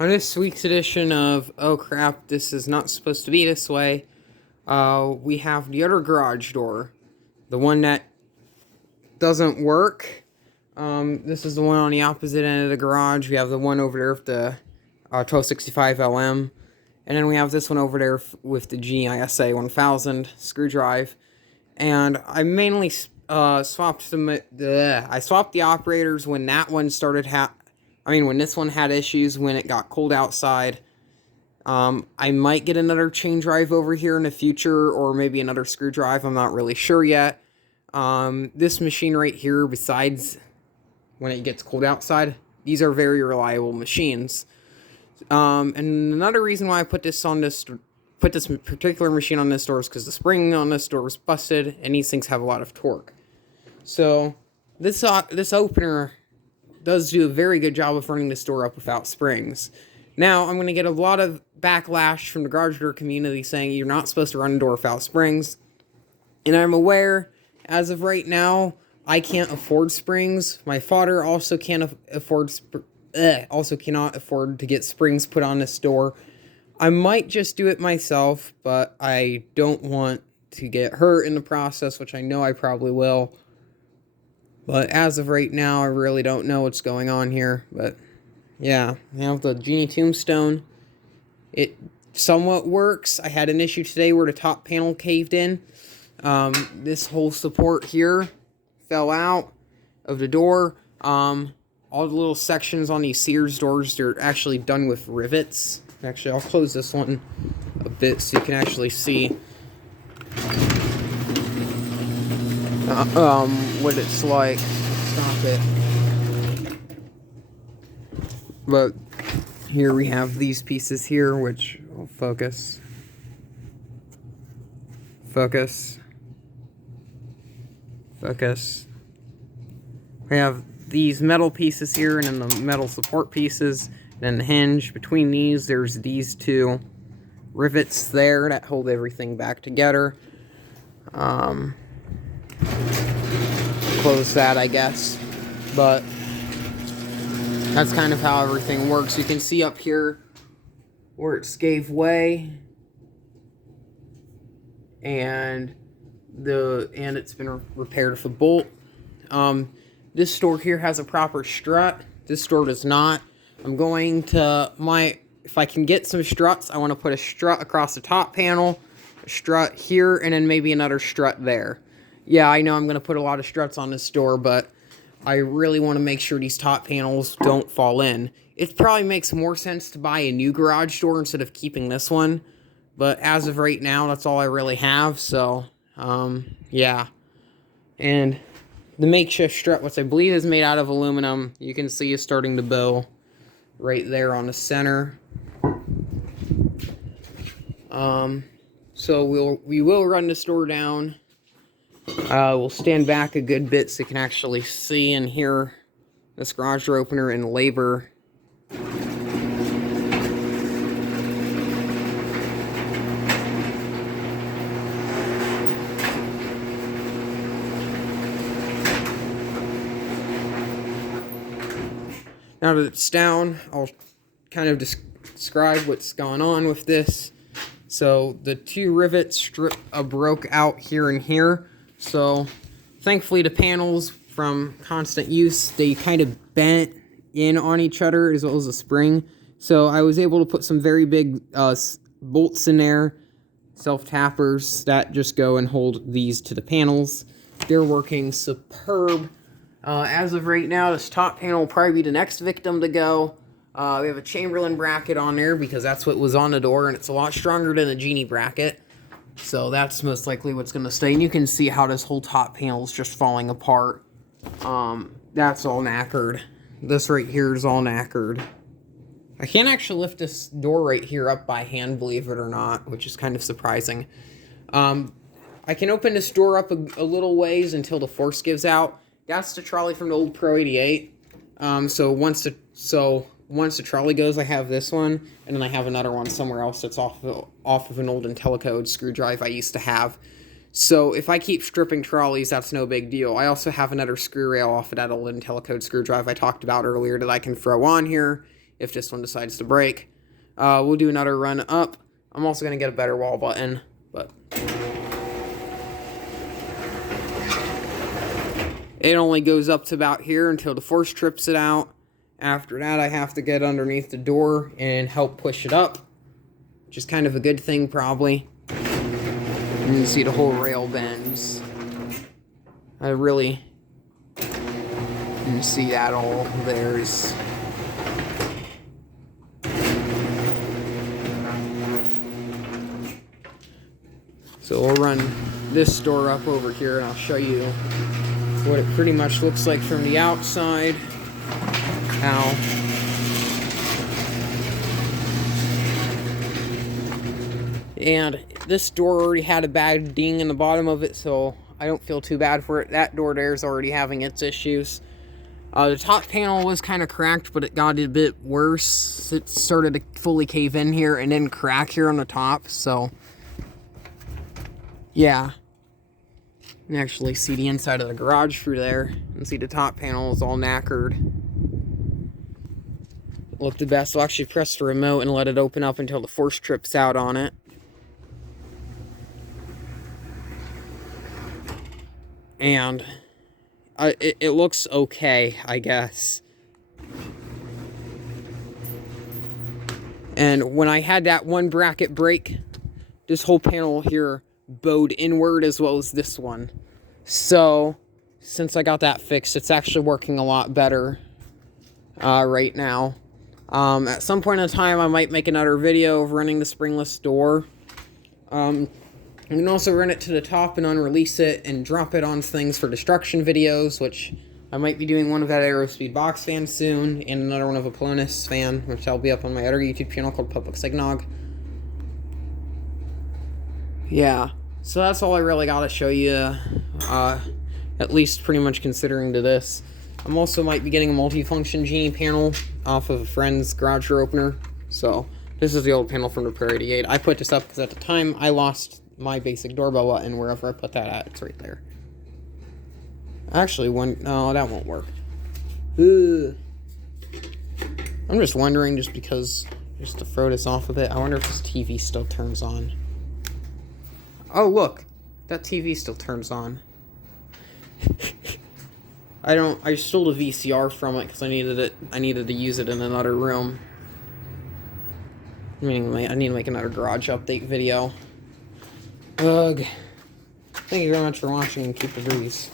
On this week's edition of Oh Crap, This Is Not Supposed to Be This Way, we have the other garage door. The one that doesn't work. This is the one on the opposite end of the garage. We have the one over there with the 1265 LM. And then we have this one over there with the GISA 1000 screw drive. And I mainly swapped the operators when that one started when this one had issues when it got cold outside. I might get another chain drive over here in the future, or maybe another screw drive. I'm not really sure yet. This machine right here, besides when it gets cold outside, these are very reliable machines. And another reason why I put this particular machine on this door is because the spring on this door was busted, and these things have a lot of torque. So this opener does do a very good job of running this door up without springs. Now, I'm going to get a lot of backlash from the garage door community saying you're not supposed to run a door without springs. And I'm aware, as of right now, I can't afford springs. My father also cannot afford to get springs put on this door. I might just do it myself, but I don't want to get hurt in the process, which I know I probably will. But as of right now, I really don't know what's going on here. But yeah, now the Genie Tombstone, it somewhat works. I had an issue today where the top panel caved in. This whole support here fell out of the door. All the little sections on these Sears doors, they're actually done with rivets. Actually, I'll close this one a bit so you can actually see what it's like. Stop it. But here we have these pieces here, which will focus. We have these metal pieces here, and then the metal support pieces, and then the hinge. Between these, there's these two rivets there that hold everything back together. Close that, I guess, but that's kind of how everything works. You can see up here where it gave way, and it's been repaired with a bolt. This door here has a proper strut. This door does not. If I can get some struts, I want to put a strut across the top panel, a strut here, and then maybe another strut there. Yeah, I know I'm going to put a lot of struts on this door, but I really want to make sure these top panels don't fall in. It probably makes more sense to buy a new garage door instead of keeping this one. But as of right now, that's all I really have. So, yeah. And the makeshift strut, which I believe is made out of aluminum, you can see is starting to bow right there on the center. So we will run this door down. We'll stand back a good bit so you can actually see and hear this garage door opener in labor. Now that it's down, I'll kind of describe what's gone on with this. So the two rivets broke out here and here. So thankfully the panels, from constant use, they kind of bent in on each other as well as a spring. So I was able to put some very big bolts in there, self-tappers, that just go and hold these to the panels. They're working superb. As of right now, this top panel will probably be the next victim to go. We have a Chamberlain bracket on there because that's what was on the door, and it's a lot stronger than the Genie bracket. So that's most likely what's going to stay. And you can see how this whole top panel is just falling apart. That's all knackered. This right here is all knackered. I can't actually lift this door right here up by hand, believe it or not, which is kind of surprising. I can open this door up a little ways until the force gives out. That's the trolley from the old Pro 88. So once the trolley goes, I have this one, and then I have another one somewhere else that's off of an old IntelliCode screw drive I used to have. So if I keep stripping trolleys, that's no big deal. I also have another screw rail off of that old IntelliCode screw drive I talked about earlier that I can throw on here if this one decides to break. We'll do another run up. I'm also going to get a better wall button, but it only goes up to about here until the force trips it out. After that, I have to get underneath the door and help push it up, which is kind of a good thing, probably. You can see the whole rail bends. I really didn't see that all. There's... So we'll run this door up over here, and I'll show you what it pretty much looks like from the outside. Ow. And this door already had a bad ding in the bottom of it, so I don't feel too bad for it. That door there is already having its issues. The top panel was kind of cracked, but it got a bit worse. It started to fully cave in here and then crack here on the top, so yeah. You can actually see the inside of the garage through there and see the top panel is all knackered. Look the best. I'll actually press the remote and let it open up until the force trips out on it. And it looks okay, I guess. And when I had that one bracket break, this whole panel here bowed inward as well as this one. So, since I got that fixed, it's actually working a lot better right now. At some point in time, I might make another video of running the springless door. You can also run it to the top and unrelease it and drop it on things for destruction videos, which I might be doing one of that Aerospeed box fan soon, and another one of a Polonus fan, which I'll be up on my other YouTube channel called Public Signog. Yeah, so that's all I really got to show you, at least pretty much considering to this. I'm also might be getting a multifunction genie panel off of a friend's garage door opener. So, this is the old panel from Repair 88. I put this up because at the time I lost my basic doorbell button. Wherever I put that at, it's right there. Actually, no, that won't work. Ugh. I'm just wondering, just to throw this off of it, I wonder if this TV still turns on. Oh, look. That TV still turns on. I stole the VCR from it because I needed to use it in another room. I need to make another garage update video. Ugh. Thank you very much for watching, and keep the breeze.